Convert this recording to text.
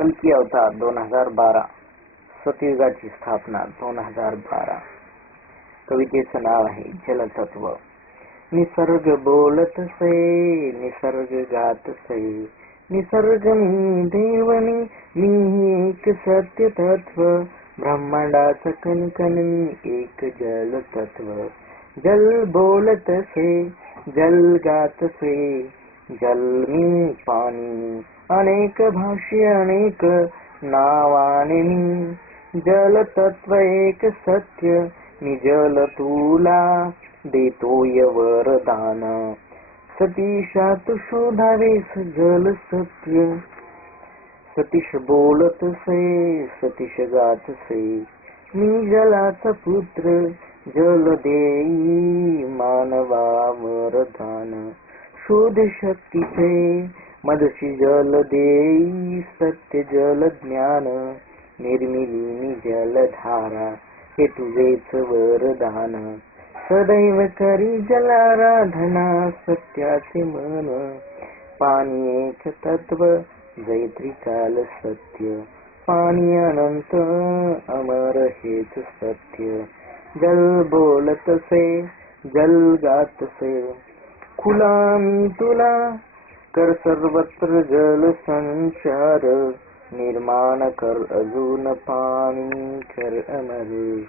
कल्की अवतार 2012, सतयुगाची स्थापना 2012. कवितेचं नाव आहे जलतत्व. निसर्ग बोलतसे, निसर्ग गातसे, निसर्ग मी देवनी, मी एक सत्य तत्व, ब्रह्मांडाचं कणकण मी एक जल तत्व. जल बोलतसे, जल गातसे, जल मी पाणी, अनेक भाषे अनेक नावाने मी, जल तत्व एक सत्य, मी जल तुला देतोय वरदान. सतीशात शोधावेस जल सत्य, सतीश बोलतसे, सतीश गातसे, मी जलाचा पुत्र, जल देई मानवा वरदान. शोध शक्तीचे मदशी जल देई, सत्य जल ज्ञान, निर्मिली मी जलधारा, हे तुझेच वरदान. सदैव करी जलाराधना, सत्याचे मन, पाणी एक तत्व, जै त्रिकाल सत्य, पाणी अनंत अमर हेच सत्य. जल बोलतसे, जल गातसे, खुला मी तुला, कर सर्वत्र जल संचार, निर्माण कर अजून पाणी कर अमर.